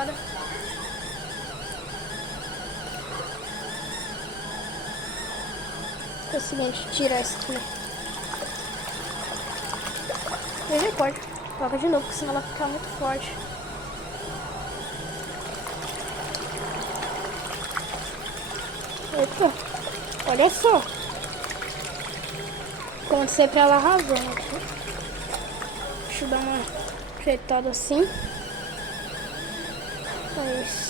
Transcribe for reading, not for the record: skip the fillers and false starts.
ajeitada. É o seguinte, tirar isso aqui. Misericórdia. Coloca de novo, porque senão ela vai ficar muito forte. Eita, olha só. Como sempre ela arrasando aqui. Deixa eu dar uma ajeitada assim. É isso.